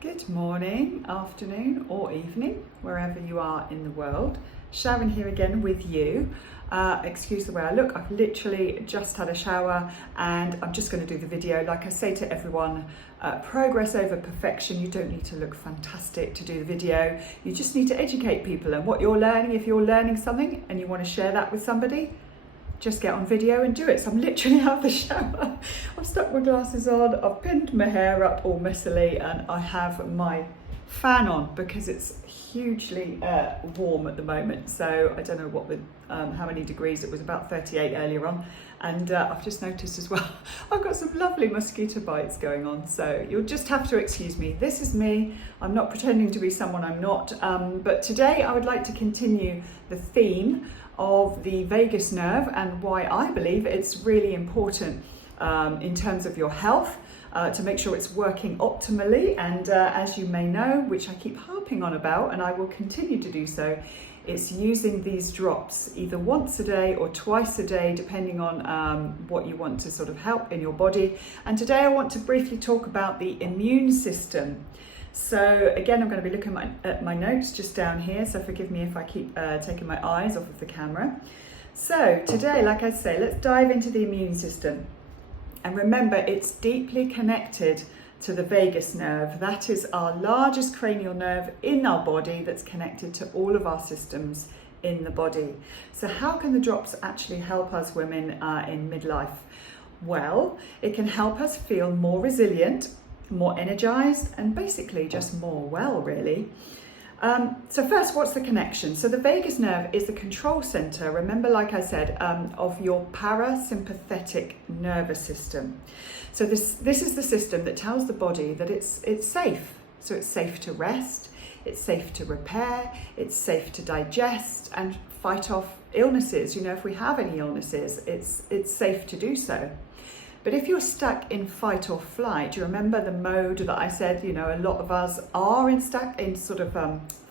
Good morning, afternoon or evening, wherever you are in the world. Sharon here again with you. Excuse the way I look, I've literally just had a shower and I'm just going to do the video. Like I say to everyone, progress over perfection. You don't need to look fantastic to do the video. You just need to educate people and what you're learning. If you're learning something and you want to share that with somebody, just get on video and do it. So I'm literally out of the shower. I've stuck my glasses on, I've pinned my hair up all messily, and I have my fan on because it's hugely warm at the moment. So I don't know what the how many degrees. It was about 38 earlier on, and I've just noticed as well I've got some lovely mosquito bites going on. So you'll just have to excuse me. This is me. I'm not pretending to be someone I'm not. But today I would like to continue the theme of the vagus nerve and why I believe it's really important in terms of your health to make sure it's working optimally. And as you may know, which I keep harping on about, and I will continue to do so, it's using these drops either once a day or twice a day, depending on what you want to sort of help in your body. And today I want to briefly talk about the immune system. So again, I'm going to be looking at my notes just down here, so forgive me if I keep taking my eyes off of the camera. So today, like I say, let's dive into the immune system. And remember, it's deeply connected to the vagus nerve. That is our largest cranial nerve in our body that's connected to all of our systems in the body. So how can the drops actually help us women in midlife? Well, it can help us feel more resilient, more energized, and basically just more well, really. So first, what's the connection? So the vagus nerve is the control center, remember, like I said, of your parasympathetic nervous system. So this is the system that tells the body that it's safe. So it's safe to rest, it's safe to repair, it's safe to digest and fight off illnesses. You know, if we have any illnesses, it's safe to do so. But if you're stuck in fight or flight, do you remember the mode that I said, you know, a lot of us are stuck in sort of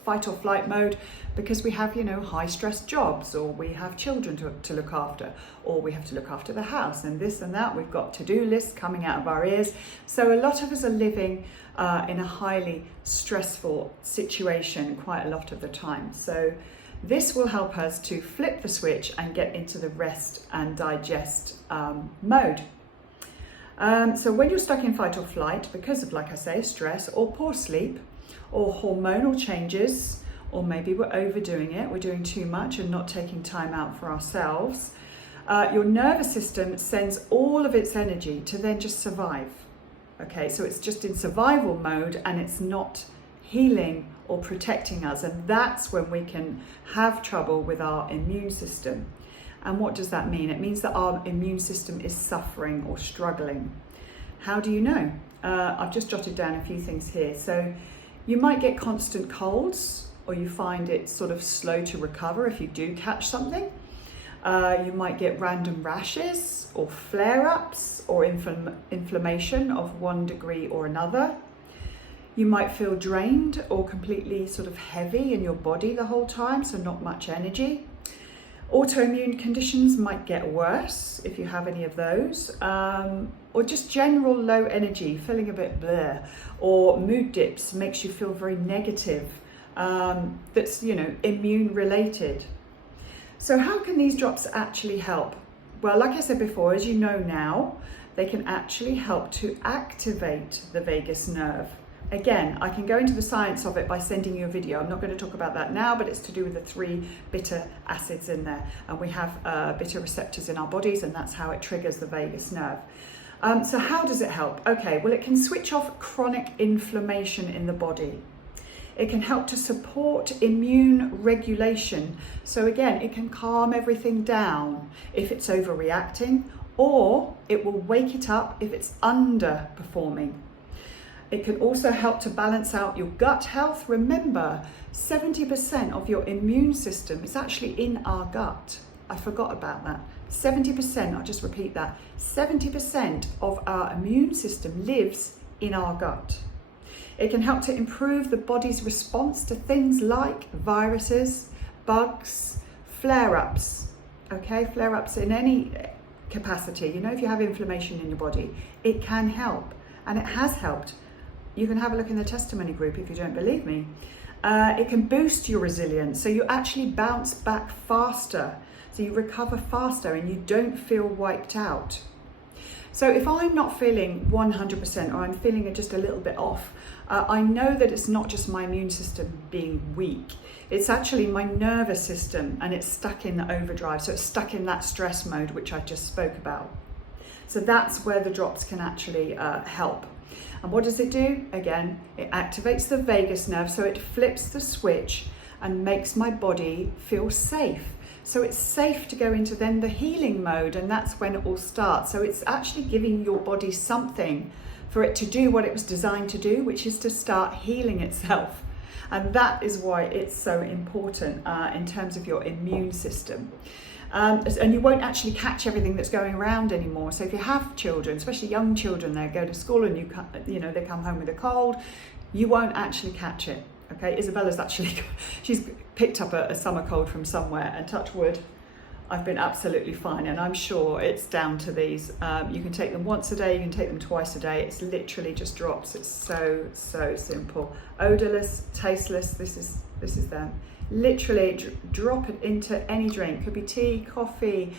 fight or flight mode because we have, you know, high stress jobs, or we have children to look after, or we have to look after the house and this and that. We've got to-do lists coming out of our ears. So a lot of us are living in a highly stressful situation quite a lot of the time. So this will help us to flip the switch and get into the rest and digest mode. So when you're stuck in fight or flight because of, like I say, stress or poor sleep or hormonal changes, or maybe we're overdoing it, we're doing too much and not taking time out for ourselves, your nervous system sends all of its energy to then just survive. Okay, so it's just in survival mode and it's not healing or protecting us. And that's when we can have trouble with our immune system. And what does that mean? It means that our immune system is suffering or struggling. How do you know? I've just jotted down a few things here. So you might get constant colds, or you find it sort of slow to recover if you do catch something. You might get random rashes or flare-ups or inflammation of one degree or another. You might feel drained or completely sort of heavy in your body the whole time, so not much energy. Autoimmune conditions might get worse if you have any of those, or just general low energy, feeling a bit bleh, or mood dips makes you feel very negative. That's, you know, immune related. So how can these drops actually help? Well, like I said before, as you know now, they can actually help to activate the vagus nerve. Again, I can go into the science of it by sending you a video. I'm not going to talk about that now, but it's to do with the 3 bitter acids in there. And we have bitter receptors in our bodies, and that's how it triggers the vagus nerve. So how does it help? Okay, well, it can switch off chronic inflammation in the body. It can help to support immune regulation. So again, it can calm everything down if it's overreacting, or it will wake it up if it's underperforming. It can also help to balance out your gut health. Remember, 70% of your immune system is actually in our gut. I forgot about that. 70%, I'll just repeat that. 70% of our immune system lives in our gut. It can help to improve the body's response to things like viruses, bugs, flare-ups. Okay, flare-ups in any capacity. You know, if you have inflammation in your body, it can help, and it has helped You can have a look in the testimony group if you don't believe me. It can boost your resilience, so you actually bounce back faster, so you recover faster and you don't feel wiped out. So if I'm not feeling 100% or I'm feeling it just a little bit off, I know that it's not just my immune system being weak, it's actually my nervous system, and it's stuck in the overdrive, so it's stuck in that stress mode which I just spoke about. So that's where the drops can actually help. And what does it do? Again, it activates the vagus nerve, so it flips the switch and makes my body feel safe. So it's safe to go into then the healing mode, and that's when it all starts. So it's actually giving your body something for it to do what it was designed to do, which is to start healing itself. And that is why it's so important in terms of your immune system. And you won't actually catch everything that's going around anymore. So if you have children, especially young children, they go to school and they come home with a cold, you won't actually catch it. Okay, Isabella's actually, she's picked up a summer cold from somewhere, and touch wood, I've been absolutely fine, and I'm sure it's down to these. You can take them once a day, you can take them twice a day. It's literally just drops. It's so simple. Odorless, tasteless. This is them. Literally drop it into any drink. Could be tea, coffee,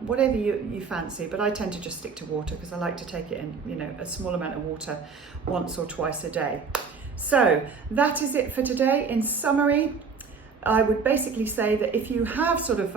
whatever you fancy. But I tend to just stick to water because I like to take it in, a small amount of water once or twice a day. So that is it for today. In summary, I would basically say that if you have sort of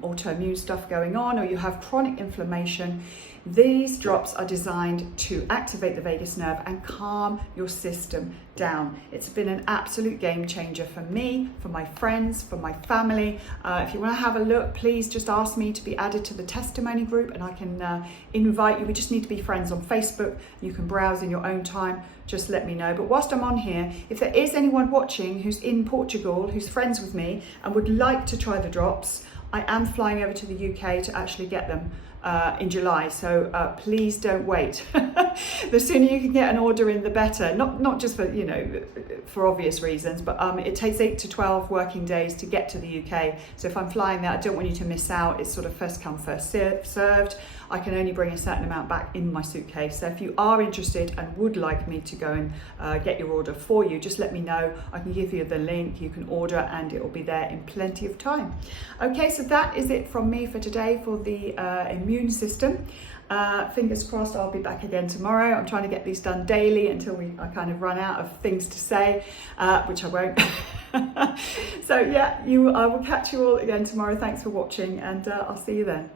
autoimmune stuff going on, or you have chronic inflammation, these drops are designed to activate the vagus nerve and calm your system down. It's been an absolute game changer for me, for my friends, for my family. If you want to have a look, please just ask me to be added to the testimony group, and I can invite you. We just need to be friends on Facebook. You can browse in your own time. Just let me know. But whilst I'm on here, if there is anyone watching who's in Portugal, who's friends with me and would like to try the drops, I am flying over to the UK to actually get them in July, so please don't wait. The sooner you can get an order in, the better. Not just for for obvious reasons, but it takes 8 to 12 working days to get to the UK. So if I'm flying there, I don't want you to miss out. It's sort of first come, first served. I can only bring a certain amount back in my suitcase. So if you are interested and would like me to go and get your order for you, just let me know. I can give you the link, you can order, and it will be there in plenty of time. Okay, so that is it from me for today for the immune system. Fingers crossed I'll be back again tomorrow. I'm trying to get these done daily until I kind of run out of things to say, which I won't. So yeah, I will catch you all again tomorrow. Thanks for watching, and I'll see you then.